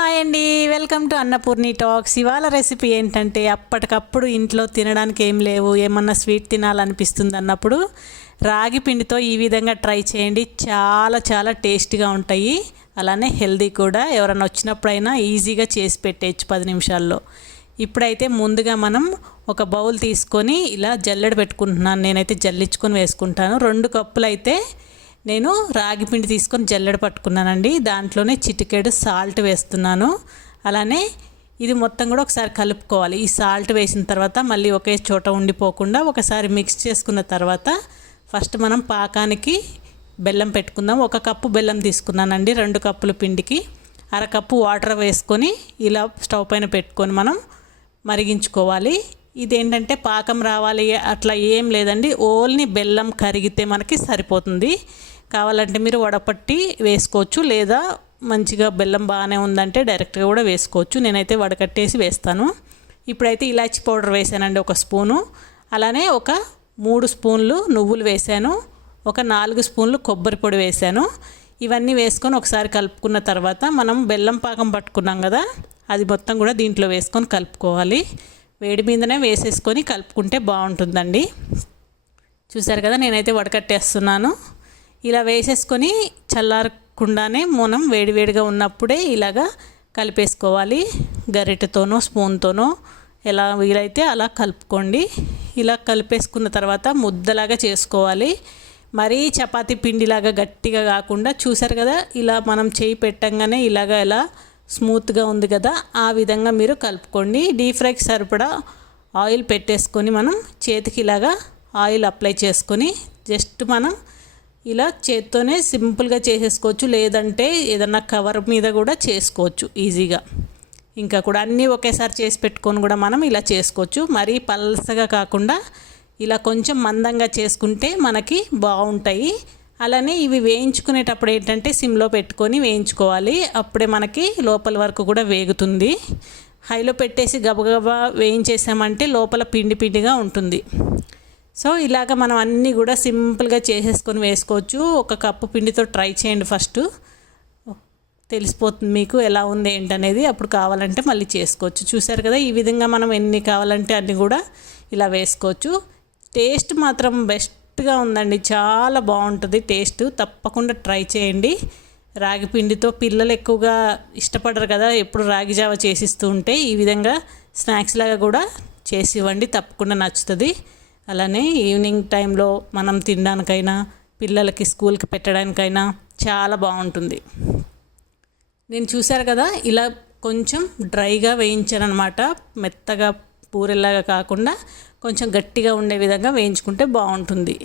Hi అండి, welcome to Annapurni talks. ఇవాళ recipe ఏంటంటే అప్పటికప్పుడు ఇంట్లో తినడానికి ఏం లేవు, ఏమన్నా స్వీట్ తినాలనిపిస్తుంది అన్నప్పుడు రాగి పిండితో ఈ విధంగా ట్రై చేయండి. చాలా చాలా టేస్టీగా ఉంటాయి, అలానే హెల్దీ కూడా. ఎవరైనా వచ్చినప్పుడైనా ఈజీగా చేసి పెట్టేయచ్చు 10 నిమిషాల్లో. ఇప్పుడైతే ముందుగా మనం ఒక బౌల్ తీసుకొని ఇలా జల్లెడ పెట్టుకుంటున్నాను. నేనైతే జల్లించుకొని వేసుకుంటాను. 2 కప్పులు అయితే నేను రాగి పిండి తీసుకొని జల్లెడ పట్టుకున్నానండి. దాంట్లోనే చిటికెడు సాల్ట్ వేస్తున్నాను. అలానే ఇది మొత్తం కూడా ఒకసారి కలుపుకోవాలి. ఈ సాల్ట్ వేసిన తర్వాత మళ్ళీ ఒకే చోట ఉండిపోకుండా ఒకసారి మిక్స్ చేసుకున్న తర్వాత ఫస్ట్ మనం పాకానికి బెల్లం పెట్టుకుందాం. 1 కప్పు బెల్లం తీసుకున్నానండి. 2 కప్పుల పిండికి 1/2 కప్పు వాటర్ వేసుకొని ఇలా స్టవ్ పైన పెట్టుకొని మనం మరిగించుకోవాలి. ఇదేంటంటే పాకం రావాలి అట్లా ఏం లేదండి, ఓన్లీ బెల్లం కరిగితే మనకి సరిపోతుంది. కావాలంటే మీరు వడపట్టి వేసుకోవచ్చు, లేదా మంచిగా బెల్లం బాగానే ఉందంటే డైరెక్ట్గా కూడా వేసుకోవచ్చు. నేనైతే వడకట్టేసి వేస్తాను. ఇప్పుడైతే ఇలాచి పౌడర్ వేసానండి 1 స్పూను. అలానే ఒక 3 స్పూన్లు నువ్వులు వేసాను. ఒక 4 స్పూన్లు కొబ్బరి పొడి వేసాను. ఇవన్నీ వేసుకొని ఒకసారి కలుపుకున్న తర్వాత మనం బెల్లం పాకం పట్టుకున్నాం కదా, అది మొత్తం కూడా దీంట్లో వేసుకొని కలుపుకోవాలి. వేడి మీదనే వేసేసుకొని కలుపుకుంటే బాగుంటుందండి. చూసారు కదా, నేనైతే వడకట్టేస్తున్నాను. ఇలా వేసేసుకొని చల్లారకుండానే మనం వేడివేడిగా ఉన్నప్పుడే ఇలాగా కలిపేసుకోవాలి. గరిటెతోనో స్పూన్తోనో ఎలా వీలైతే అలా కలుపుకోండి. ఇలా కలిపేసుకున్న తర్వాత ముద్దలాగా చేసుకోవాలి. మరీ చపాతీ పిండిలాగా గట్టిగా కాకుండా, చూసారు కదా ఇలా మనం చేయి పెట్టంగానే ఇలాగా ఎలా స్మూత్గా ఉంది కదా, ఆ విధంగా మీరు కలుపుకోండి. డీప్ ఫ్రైకి సరిపడా ఆయిల్ పెట్టేసుకొని మనం చేతికి ఇలాగా ఆయిల్ అప్లై చేసుకొని జస్ట్ మనం ఇలా చేత్తోనే సింపుల్గా చేసేసుకోవచ్చు, లేదంటే ఏదన్నా కవర్ మీద కూడా చేసుకోవచ్చు ఈజీగా. ఇంకా కూడా అన్నీ ఒకేసారి చేసి పెట్టుకొని కూడా మనం ఇలా చేసుకోవచ్చు. మరీ పల్సగా కాకుండా ఇలా కొంచెం మందంగా చేసుకుంటే మనకి బాగుంటాయి. అలానే ఇవి వేయించుకునేటప్పుడు ఏంటంటే సిమ్లో పెట్టుకొని వేయించుకోవాలి. అప్పుడే మనకి లోపల వరకు కూడా వేగుతుంది. హైలో పెట్టేసి గబగబా వేయించేసామంటే లోపల పిండి పిండిగా ఉంటుంది. సో ఇలాగ మనం అన్నీ కూడా సింపుల్గా చేసేసుకొని వేసుకోవచ్చు. 1 కప్పు పిండితో ట్రై చేయండి, ఫస్ట్ తెలిసిపోతుంది మీకు ఎలా ఉంది ఏంటనేది. అప్పుడు కావాలంటే మళ్ళీ చేసుకోవచ్చు. చూసారు కదా, ఈ విధంగా మనం ఎన్ని కావాలంటే అన్నీ కూడా ఇలా వేసుకోవచ్చు. టేస్ట్ మాత్రం బెస్ట్గా ఉందండి, చాలా బాగుంటుంది టేస్ట్. తప్పకుండా ట్రై చేయండి. రాగి పిండితో పిల్లలు ఎక్కువగా ఇష్టపడరు కదా, ఎప్పుడు రాగి జావ చేసిస్తూ ఉంటే ఈ విధంగా స్నాక్స్ లాగా కూడా చేసి ఇవ్వండి, తప్పకుండా నచ్చుతుంది. అలానే ఈవినింగ్ టైంలో మనం తినడానికైనా పిల్లలకి స్కూల్కి పెట్టడానికైనా చాలా బాగుంటుంది. నేను చూశారు కదా ఇలా కొంచెం డ్రైగా వేయించాను అనమాట. మెత్తగా పూరెల్లాగా కాకుండా కొంచెం గట్టిగా ఉండే విధంగా వేయించుకుంటే బాగుంటుంది.